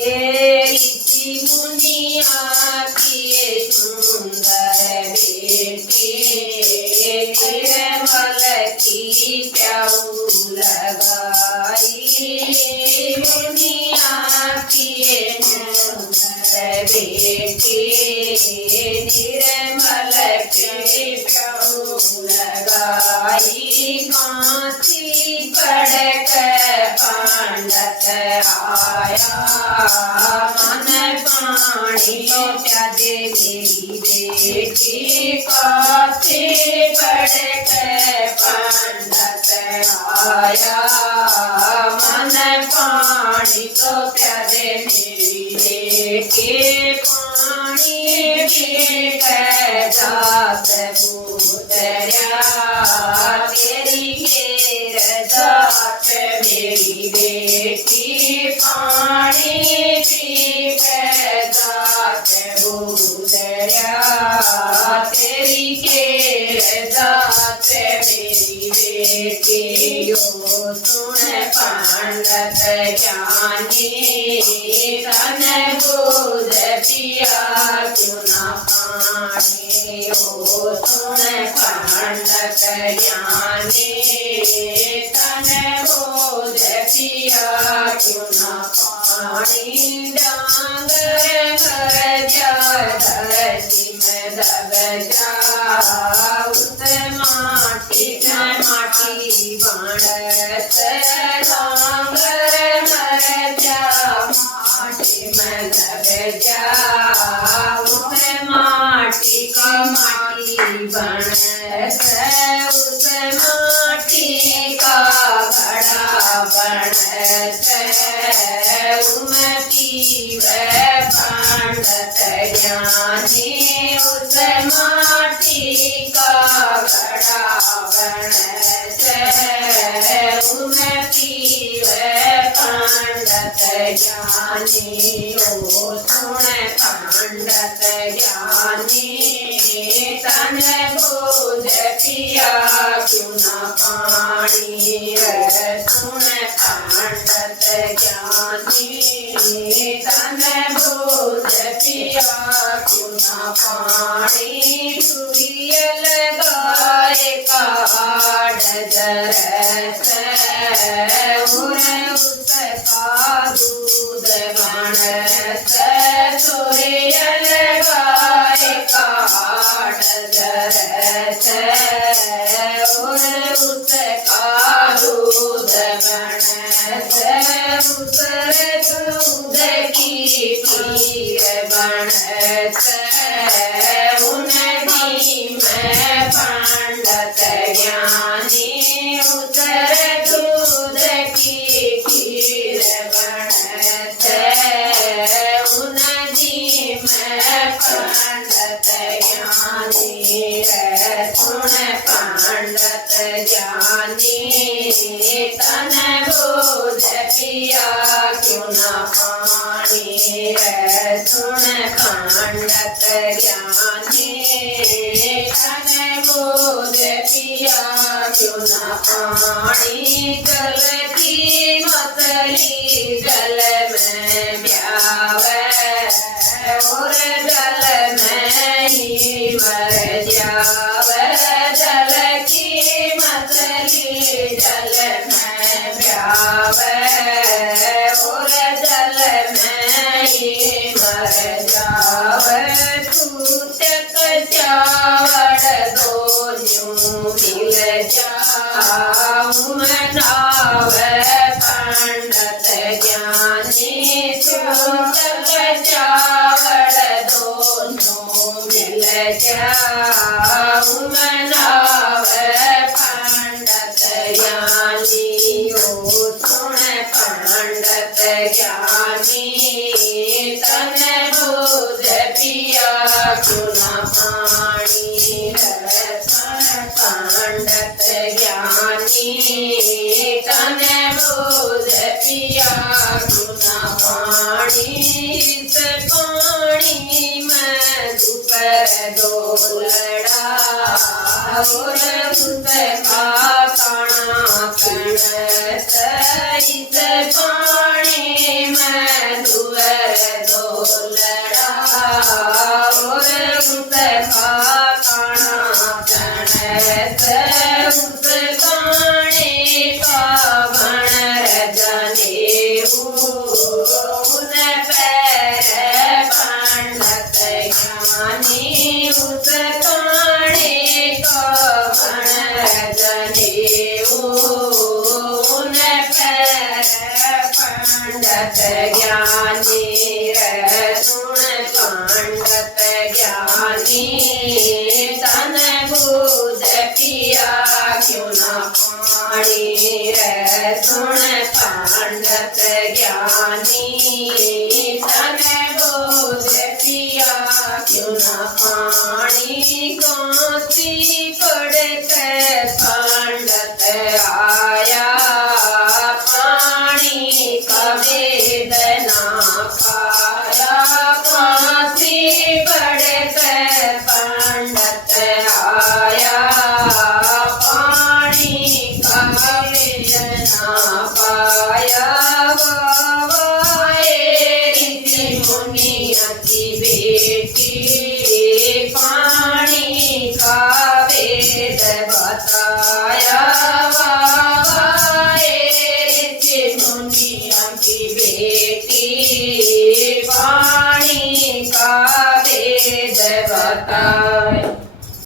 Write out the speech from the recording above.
ऋषि मुनिया किए सुंदर बेटे निर्मल की प्याऊ लगाई मुनिया किए सुंदर बेटे निर्मल की प्याऊ लगाई कांसी पड़क पंडित आया मन पानी प्यादे मेरी बेटी कांसी पड़क पंडित आया मन पानी तो प्यादे मेरी बेटी पानी पी जात उतरिया तेरी घेर जात मेरी बेटी पानी पी जात उतरिया तेरी घेर जात मेरी बेटी ओ सुन पंडित ज्ञानी तन बुध पिया क्यों न पानी ओ सुन पंडित ज्ञानी तन बुध पिया क्यों न पानी डांगर कर जा धरती में दब जा उस माटी बनत डांगर मर जा माटी में दब जा उस माटी बनत उस माटी का घड़ा बनत पीवे पंडित ज्ञानी उस माटी का घड़ा बनत पीवे पंडित ज्ञानी ओ सुन पंडित ज्ञानी तन बोध पिया क्यों न पानी सुन पंडित ज्ञानी तन बोध पिया क्यों न पानी सूर्य लगाए काढ़ जरत उसका दूध बनत सूर्य लगाए काढ़ जरत उसका दूध बनत उस दूध की खीर बनत उनकी में पंडित ज्ञानी उतर दूध की खीर बनत उनकी में पंडित ज्ञानी सुन पंडित ज्ञानी तन बोध पिया क्यों न पानी सुन पंडित ज्ञानी तन बोध पिया क्यों न पानी जल की मतली जल में ब्यावे और जल में ही मर जावे जल की मतली जल में ब्यावे और जल में ही मर जावे छूटक चावड़ दोनों मिल जाऊं मनावे पंडित ज्ञानी छूटक चावड़ दोनों मिल जाऊं मनावे पंडित ज्ञानी ओ सुन पंडित ज्ञानी तन बोध पिया क्यों न पानी पंडित ज्ञानी तन बोध पिया क्यों न पानी पानी में ऊपर डोलड़ा और उस खाताना कण सहित पानी में दुवर डोलड़ा और उस खाताना कण उस पानी का बण रजने उन पैर पंडित ज्ञानी उस काणे का बण रजने उन पैर पंडित ज्ञानी सुन पंडित ज्ञानी तन बुझ पिया क्यों न पानी सुन पंडित ज्ञानी तन बुझ पिया क्यों न पानी कांसी पड़ते पंडित आया पानी का वेद ना पाया कांसी पड़ते पंडित आया पानी का वेद ना पाया ऋषि मुनिया की बेटी पानी का वेद बताया ऋषि मुनिया की बेटी पानी का वेद बताया।